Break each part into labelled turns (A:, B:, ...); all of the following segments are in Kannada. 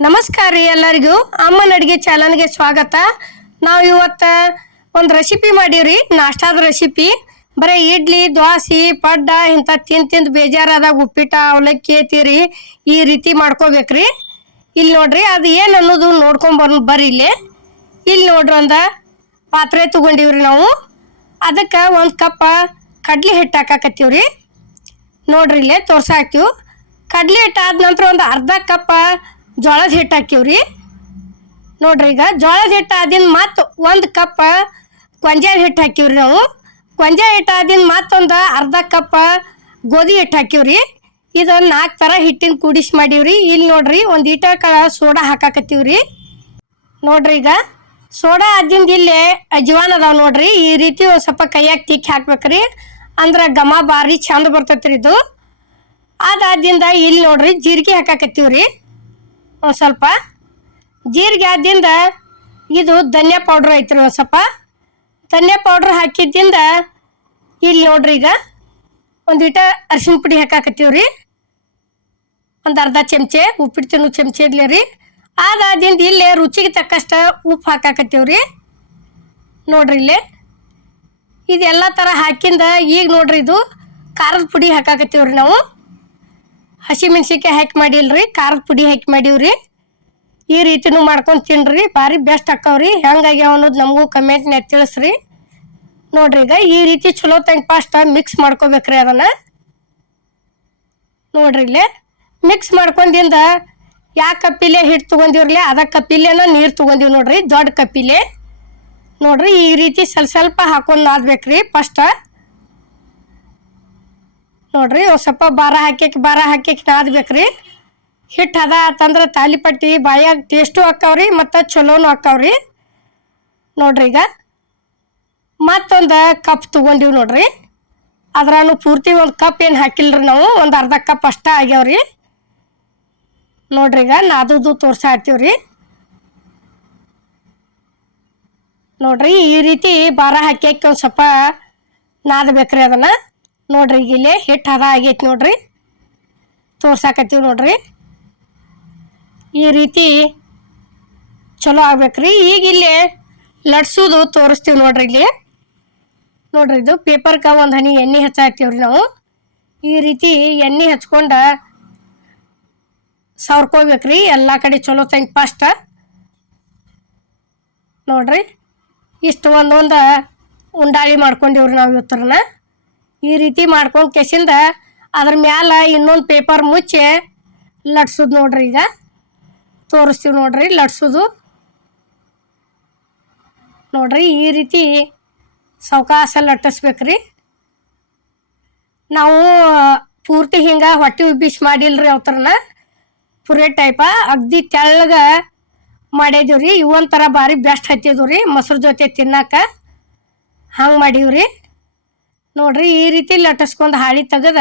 A: ನಮಸ್ಕಾರ ರೀ ಎಲ್ಲರಿಗೂ. ಅಮ್ಮನ ಅಡುಗೆ ಚಾನಲ್ಗೆ ಸ್ವಾಗತ. ನಾವು ಇವತ್ತು ಒಂದು ರೆಸಿಪಿ ಮಾಡೀವ್ರಿ ನಾಷ್ಟಾದ ರೆಸಿಪಿ ಬರೀ ಇಡ್ಲಿ ದೋಸೆ ಪಡ್ಡ ಇಂಥ ತಿಂದು ತಿಂದು ಬೇಜಾರಾದಾಗ ಉಪ್ಪಿಟ್ಟ, ಅವಲಕ್ಕಿ ಐತಿರಿ ಈ ರೀತಿ ಮಾಡ್ಕೋಬೇಕ್ರಿ ಇಲ್ಲಿ ನೋಡ್ರಿ, ಅದು ಏನು ಅನ್ನೋದು ನೋಡ್ಕೊಂಬರ್ ಬರ್ರಿ ಇಲ್ಲಿ. ಇಲ್ಲಿ ನೋಡ್ರಿ ಒಂದು ಪಾತ್ರೆ ತಗೊಂಡಿವ್ರಿ ನಾವು. ಅದಕ್ಕೆ ಒಂದು ಕಪ್ಪ ಕಡ್ಲಿ ಹಿಟ್ಟು ಹಾಕಾಕತ್ತೀವ್ರಿ ನೋಡ್ರಿ ಇಲ್ಲೇ ತೋರ್ಸಾಕ್ತೀವಿ ಕಡ್ಲಿ ಹಿಟ್ಟು ಆದ ನಂತರ ಒಂದು ಅರ್ಧ ಕಪ್ಪ ಜೋಳದ ಹಿಟ್ಟು ಹಾಕಿವ್ರಿ. ನೋಡ್ರಿ ಈಗ ಜೋಳದ ಹಿಟ್ಟು ಆದಿನ ಮತ್ತು ಒಂದು ಕಪ್ ಕೊಂಜಾಳ ಹಿಟ್ಟು ಹಾಕಿವ್ರಿ ನಾವು. ಕೊಂಜಾಳ ಹಿಟ್ಟು ಆದಿನ ಮತ್ತೊಂದು ಅರ್ಧ ಕಪ್ ಗೋಧಿ ಹಿಟ್ಟು ಹಾಕಿವ್ರಿ. ಇದು ನಾಲ್ಕು ಥರ ಹಿಟ್ಟಿನ ಕೂಡಿಸಿ ಮಾಡೀವ್ರಿ. ಇಲ್ಲಿ ನೋಡ್ರಿ ಒಂದು ಈಟಕ ಸೋಡಾ ಹಾಕಾಕತ್ತೀವ್ರಿ. ನೋಡ್ರಿ ಈಗ ಸೋಡಾ ಅದಿಂದ ಇಲ್ಲಿ ಅಜ್ವಾನ್ ಅದಾವ ನೋಡ್ರಿ. ಈ ರೀತಿ ಒಂದು ಸ್ವಲ್ಪ ಕೈಯಾಗ ತಿಕ್ಕಿ ಹಾಕ್ಬೇಕ್ರಿ. ಅಂದ್ರೆ ಘಮ ಭಾರಿ ಚಂದ ಬರ್ತೈತ್ರಿ ಇದು. ಅದಾದಿಂದ ಇಲ್ಲಿ ನೋಡ್ರಿ ಜೀರಿಗೆ ಹಾಕಾಕತ್ತೀವ್ರಿ. ಸ್ವಲ್ಪ. ಜೀರಿಗೆ ಆದಿಂದ ಇದು ಧನ್ಯಾ ಪೌಡ್ರ್ ಐತ್ರಿ ಒಂದು ಸ್ವಲ್ಪ. ಧನ್ಯಾ ಪೌಡ್ರ್ ಹಾಕಿದ್ದಿಂದ ಇಲ್ಲಿ ನೋಡ್ರಿ ಈಗ ಒಂದು ಇಟ ಅರಿಶಿನ ಪುಡಿ ಹಾಕಾಕತ್ತೀವ್ರಿ. ಒಂದು ಅರ್ಧ ಚಮಚೆ ಉಪ್ಪಿಟ್ಟು ತಿನ್ನು ಚಮಚೆ ಇರಲಿ ರೀ. ಅದಾದಿಂದ ಇಲ್ಲೇ ರುಚಿಗೆ ತಕ್ಕಷ್ಟು ಉಪ್ಪು ಹಾಕಾಕತ್ತೀವ್ರಿ. ನೋಡ್ರಿ ಇಲ್ಲೇ. ಇದೆಲ್ಲ ಥರ ಹಾಕಿಂದ ಈಗ ನೋಡ್ರಿ ಇದು ಖಾರದ ಪುಡಿ ಹಾಕಾಕತ್ತೀವ್ರಿ ನಾವು. ಹಸಿಮೆಣ್ಸಿನ್ಕಾಯಿ ಹಾಕಿ ಮಾಡಿಲ್ರಿ, ಖಾರದ ಪುಡಿ ಹಾಕಿ ಮಾಡೀವ್ರಿ. ಈ ರೀತಿನೂ ಮಾಡ್ಕೊಂಡು ತಿನ್ರಿ, ಭಾರಿ ಬೆಸ್ಟ್ ಹಾಕವ್ರಿ ಹೆಂಗಾಗ್ಯಾವ ಅನ್ನೋದು ನಮಗೂ ಕಮೆಂಟ್ನ್ಯಾಗ ತಿಳಿಸ್ರಿ. ನೋಡ್ರಿ ಈಗ ಈ ರೀತಿ ಚಲೋ ತಂಗ ಪಾಸ್ಟ ಮಿಕ್ಸ್ ಮಾಡ್ಕೋಬೇಕ್ರಿ ಅದನ್ನ. ನೋಡ್ರಿ ಇಲ್ಲೇ ಮಿಕ್ಸ್ ಮಾಡ್ಕೊಂಡಿಂದ ಯಾ ಕಪ್ಪಿಲೆ ಹಿಟ್ಟು ತೊಗೊಂಡಿವ್ರಲೆ, ಅದ ಕಪ್ಪಿಲೆನ ನೀರು ತೊಗೊಂಡಿವಿ ನೋಡ್ರಿ, ದೊಡ್ಡ ಕಪ್ಪಿಲೆ ನೋಡ್ರಿ ಈ ರೀತಿ ಸ್ವಲ್ಪ ಸ್ವಲ್ಪ ಹಾಕೊಂಡು ನಾದ್ಬೇಕ್ರಿ ಫಸ್ಟ್ ನೋಡ್ರಿ ಸ್ವಲ್ಪ ಬಾರ ಹಾಕ್ಯಕ್ಕೆ ಬಾರ ಹಾಕ್ಯಕ್ಕೆ ನಾದ್ಬೇಕ್ರಿ ಹಿಟ್ಟು ಹದ ಆತಂದ್ರೆ ತಾಲಿಪಟ್ಟಿ ಬಾಯಾಗ ಟೇಸ್ಟು ಹಾಕವ್ರಿ, ಮತ್ತು ಚಲೋನು ಹಾಕವ್ರಿ. ನೋಡ್ರಿ ಈಗ. ಮತ್ತೊಂದು ಕಪ್ ತೊಗೊಂಡಿವಿ ನೋಡ್ರಿ. ಅದ್ರೂ ಪೂರ್ತಿ ಒಂದು ಕಪ್ ಏನು ಹಾಕಿಲ್ರಿ ನಾವು, ಒಂದು ಅರ್ಧ ಕಪ್ ಅಷ್ಟ ಆಗ್ಯಾವ್ರಿ. ನೋಡ್ರಿ ಈಗ ನಾದು ತೋರ್ಸ ಹಾಕ್ತಿವ್ರಿ ನೋಡ್ರಿ, ಈ ರೀತಿ ಬಾರ ಹಾಕಿ ಒಂದು ಸ್ವಲ್ಪ ನಾದಬೇಕ್ರಿ ಅದನ್ನ. ನೋಡ್ರಿ ಈಗ ಇಲ್ಲೇ ಹಿಟ್ಟು ಹದ ಆಗೈತಿ ನೋಡ್ರಿ. ತೋರ್ಸಾಕತ್ತೀವಿ ನೋಡ್ರಿ. ಈ ರೀತಿ ಚಲೋ ಆಗ್ಬೇಕ್ರಿ. ಈಗ ಇಲ್ಲಿ ಲಟ್ಸೋದು ತೋರಿಸ್ತೀವಿ ನೋಡ್ರಿ ಇಲ್ಲಿ. ನೋಡ್ರಿ, ಇದು ಪೇಪರ್ಗೆ ಒಂದು ಹನಿ ಎಣ್ಣೆ ಹಚ್ಚಾಕ್ತೀವ್ರಿ ನಾವು. ಈ ರೀತಿ ಎಣ್ಣೆ ಹಚ್ಕೊಂಡು ಸವ್ರ್ಕೋಬೇಕ್ರಿ. ಎಲ್ಲ ಕಡೆ ಚಲೋ ತಂಗ ಫಸ್ಟ್ ನೋಡ್ರಿ, ಇಷ್ಟು ಒಂದೊಂದು ಉಂಡಾಳಿ ಮಾಡ್ಕೊಂಡಿವ್ರಿ ನಾವು ಇವತ್ತರನ್ನ ಈ ರೀತಿ ಮಾಡ್ಕೊಂಡು ಕೆಸಿಂದ ಅದ್ರ ಮ್ಯಾಲ ಇನ್ನೊಂದು ಪೇಪರ್ ಮುಚ್ಚಿ ಲಟ್ಸೋದು ನೋಡ್ರಿ ಈಗ. ತೋರಿಸ್ತೀವಿ ನೋಡ್ರಿ, ಲಟ್ಸೋದು. ನೋಡ್ರಿ, ಈ ರೀತಿ ಸಾವಕಾಶ ಲಟ್ಟಿಸ್ಬೇಕ್ರಿ. ನಾವು ಪೂರ್ತಿ ಹಿಂಗೆ ಹೊಟ್ಟೆ ಉಬ್ಬಿಸಿ ಮಾಡಿಲ್ರಿ ಅವತ್ತರನ್ನ ಪುರೇ ಟೈಪ ಅಗ್ದಿ ತೆಳ್ಳಗ ಮಾಡಿದೀವ್ರಿ. ಇವೊಂಥರ ಭಾರಿ ಬೆಸ್ಟ್ ಹತ್ತಿದ್ವು ರೀ ಮೊಸರು ಜೊತೆ ತಿನ್ನಕ್ಕೆ ಹಂಗೆ ಮಾಡೀವ್ರಿ. ನೋಡ್ರಿ ಈ ರೀತಿ ಲಟ್ಟಿಸ್ಕೊಂಡು ಹಾಳಿ ತೆಗೆದ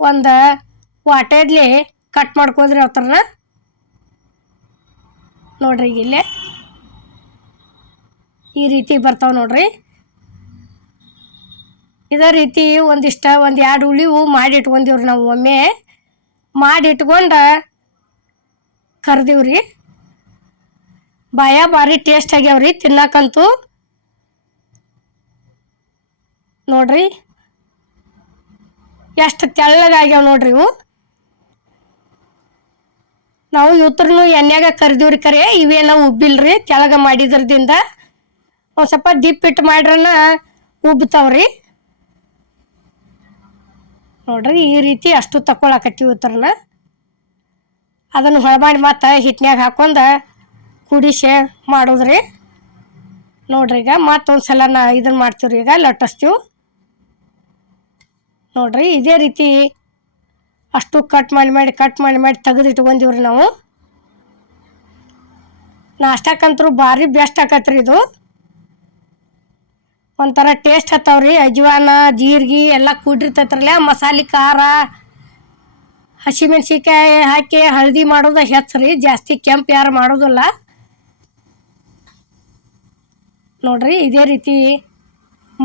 A: ಒಂದು ವಾಟೆದ್ಲಿ ಕಟ್ ಮಾಡ್ಕೋದ್ರಿ ಅವತ್ರನ. ನೋಡ್ರಿ ಈಗ ಇಲ್ಲೇ. ಈ ರೀತಿ ಬರ್ತಾವ ನೋಡ್ರಿ. ಇದೇ ರೀತಿ ಒಂದಿಷ್ಟ ಒಂದು ಎರಡು ಉಳಿವು ಮಾಡಿ ಇಟ್ಕೊಂಡಿವ್ರಿ ನಾವು ಒಮ್ಮೆ. ಮಾಡಿ ಇಟ್ಕೊಂಡು ಕರ್ದಿವ್ರಿ. ಬಾಯ ಭಾರಿ ಟೇಸ್ಟ್ ಆಗ್ಯಾವ್ರಿ ತಿನ್ನಕಂತೂ. ನೋಡ್ರಿ. ಎಷ್ಟು ತೆಳ್ಳಗಾಗ್ಯಾವ ನೋಡ್ರಿ ಇವು. ನಾವು ಇವತ್ರನು ಎಣ್ಣೆಗ ಕರಿದೀವ್ರಿ ಕರೆ ಇವೆಲ್ಲ ಉಬ್ಬಿಲ್ರಿ ತೆಳಗ ಮಾಡಿದ್ರದಿಂದ. ಒಂದು ಸ್ವಲ್ಪ ದಿಪ್ ಇಟ್ಟು ಮಾಡ್ರನ ಉಬ್ತಾವ್ರಿ. ನೋಡ್ರಿ ಈ ರೀತಿ ಅಷ್ಟು ತಕೊಳಕತ್ತೀವಿ ಉತ್ತರನ ಅದನ್ನು ಹೊಳಮಾಡಿ ಮತ್ತೆ ಹಿಟ್ನ್ಯಾಗ ಹಾಕೊಂಡು ಕುಡಿಸಿ ಮಾಡೋದ್ರಿ. ನೋಡ್ರಿ ಈಗ ಮತ್ತೊಂದು ಸಲ ನಾ ಇದನ್ನು ಮಾಡ್ತೀವ್ರಿ ಈಗ ಲಟ್ಟಿಸ್ತೀವಿ. ನೋಡ್ರಿ, ಇದೇ ರೀತಿ ಅಷ್ಟು ಕಟ್ ಮಾಡಿ ಮಾಡಿ ಕಟ್ ಮಾಡಿ ಮಾಡಿ ತೆಗೆದು ಇಟ್ಕೊಂಡಿವ್ರಿ ನಾವು ನಾಷ್ಟಕ್ಕಂತರೂ ಭಾರಿ ಬೆಸ್ಟ್ ಆಕತ್ರಿ ಇದು. ಒಂಥರ ಟೇಸ್ಟ್ ಹತ್ತವ್ರಿ, ಅಜ್ವಾನ, ಜೀರಿಗೆ ಎಲ್ಲ ಕೂಡಿರ್ತೈತ್ರಲ್ಲ, ಮಸಾಲೆ, ಖಾರ ಹಸಿಮೆಣ್ಸಿಕಾಯಿ ಹಾಕಿ ಹಳದಿ ಮಾಡೋದು ಹೆಚ್ಚ್ರಿ, ಜಾಸ್ತಿ ಕೆಂಪು ಯಾರು ಮಾಡೋದಿಲ್ಲ. ನೋಡ್ರಿ, ಇದೇ ರೀತಿ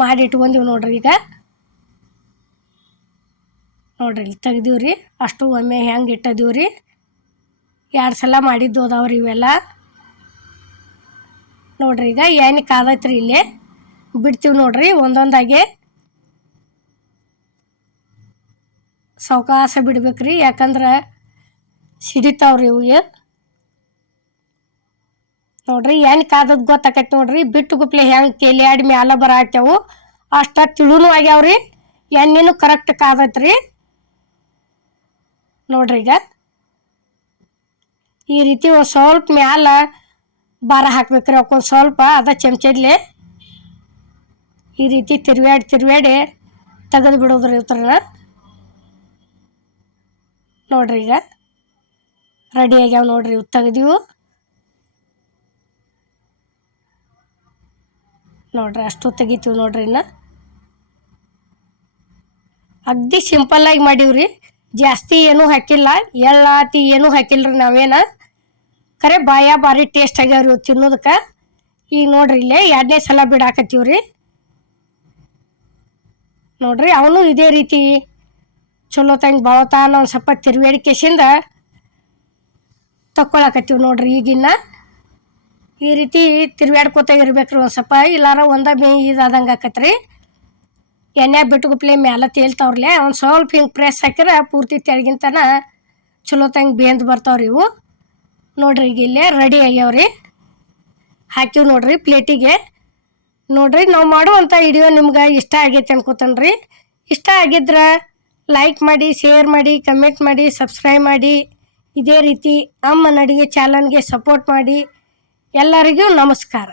A: ಮಾಡಿ ಇಟ್ಕೊಂಡಿವಿ ನೋಡ್ರಿ ಈಗ. ನೋಡ್ರಿ, ಇಲ್ಲಿ ರೀ ಅಷ್ಟು ಒಮ್ಮೆ ಹೆಂಗೆ ಇಟ್ಟದೀವ್ರಿ. ಎರಡು ಸಲ ಮಾಡಿದ್ದು ಅದಾವ್ರಿ ಇವೆಲ್ಲ. ನೋಡ್ರಿ, ಈಗ ಎಣ್ಣೆ ಕಾದೈತ್ರಿ ಇಲ್ಲಿ? ಬಿಡ್ತೀವಿ ನೋಡ್ರಿ, ಒಂದೊಂದಾಗೆ. ಸಾವಕಾಶ ಬಿಡ್ಬೇಕ್ರಿ, ಯಾಕಂದ್ರೆ ಸಿಡಿತಾವ್ರಿ ಇವು. ನೋಡ್ರಿ ಎಣ್ಣೆ ಕಾದದ್ ಗೊತ್ತಾಕೈತಿ ನೋಡ್ರಿ. ಬಿಟ್ಟು ಗುಪ್ಲೆ ಹೆಂಗೆ ತೇಲಿ ಆಡಿ ಮ್ಯಾಲ ಬರಾಕ್ಯಾವು. ಅಷ್ಟು ತಿಳುನು ಆಗ್ಯಾವ್ರಿ. ಎಣ್ಣೆನೂ ಕರೆಕ್ಟ್ ಕಾದೈತ್ರಿ ನೋಡ್ರಿ ಈಗ. ಈ ರೀತಿ ಒಂದು ಸ್ವಲ್ಪ ಮ್ಯಾಲ ಬಾರ ಹಾಕ್ಬೇಕ್ರಿ ಅವಕ್ಕೊಂದು ಸ್ವಲ್ಪ, ಅದ ಚಮಚದ್ಲೆ. ಈ ರೀತಿ ತಿರುವಾಡಿ ತಿರುವಾಡಿ ತೆಗೆದು ಬಿಡೋದ್ರಿ ಇವ್ರ ನೋಡ್ರಿ ಈಗ. ರೆಡಿ ಆಗ್ಯಾವ ನೋಡ್ರಿ ಇವು ತೆಗೆದಿವು. ನೋಡ್ರಿ ಅಷ್ಟು ತೆಗಿತೀವಿ ನೋಡ್ರಿ ಇನ್ನು. ಅಗ್ದಿ ಸಿಂಪಲ್ಲಾಗಿ ಮಾಡೀವ್ರಿ. ಜಾಸ್ತಿ ಏನೂ ಹಾಕಿಲ್ಲ ಎಳ್ಳಾತಿ ಏನೂ ಹಾಕಿಲ್ರಿ ನಾವೇನ? ಖರೆ ಬಾಯ ಭಾರಿ ಟೇಸ್ಟ್ ಆಗ್ಯಾವ ರೀ ತಿನ್ನೋದಕ್ಕೆ. ಈಗ ನೋಡ್ರಿ ಇಲ್ಲೇ ಎರಡನೇ ಸಲ ಬಿಡಾಕತ್ತೀವ್ರಿ. ನೋಡ್ರಿ ಅವನು ಇದೇ ರೀತಿ ಚಲೋ ತಂಗೆ ಬಳತಾನ ಒಂದು ಸ್ವಲ್ಪ ತಿರುವೇಡಿಕೆಸಿಂದ ತಕ್ಕೊಳಕತ್ತೀವಿ ನೋಡ್ರಿ ಈಗಿನ್ನ. ಈ ರೀತಿ ತಿರ್ವ್ಯಾಡ್ಕೋತ ಇರ್ಬೇಕ್ರಿ ಒಂದು ಸ್ವಲ್ಪ. ಇಲ್ಲಾರ ಒಂದ ಮೇ ಇದಾದಂಗೆ ಆಕತ್ರಿ ಎಣ್ಣೆ ಬಿಟ್ಟುಗುಪ್ಲೆ ಮ್ಯಾಲ ತೇಲ್ತಾವ್ರಲೆ ಒಂದು ಸ್ವಲ್ಪ ಹಿಂಗೆ ಪ್ರೆಸ್ ಹಾಕಿದ್ರೆ ಪೂರ್ತಿ ತೆಳಗಿಂತನ ಚಲೋ ತಂಗೆ ಬೇಂದು ಬರ್ತಾವ್ರಿ ಇವು. ನೋಡ್ರಿ ಈಗ ಇಲ್ಲೇ ರೆಡಿ ಆಗ್ಯಾವ್ರಿ. ಹಾಕಿವ್ ನೋಡ್ರಿ ಪ್ಲೇಟಿಗೆ. ನೋಡ್ರಿ ನಾವು ಮಾಡುವಂಥ ವಿಡಿಯೋ ನಿಮ್ಗೆ ಇಷ್ಟ ಆಗೈತೆ ಅನ್ಕೋತನ್ರಿ. ಇಷ್ಟ ಆಗಿದ್ರೆ ಲೈಕ್ ಮಾಡಿ ಶೇರ್ ಮಾಡಿ ಕಮೆಂಟ್ ಮಾಡಿ ಸಬ್ಸ್ಕ್ರೈಬ್ ಮಾಡಿ. ಇದೇ ರೀತಿ ಅಮ್ಮನ ಅಡುಗೆ ಚಾನಲ್ಗೆ ಸಪೋರ್ಟ್ ಮಾಡಿ. ಎಲ್ಲರಿಗೂ ನಮಸ್ಕಾರ.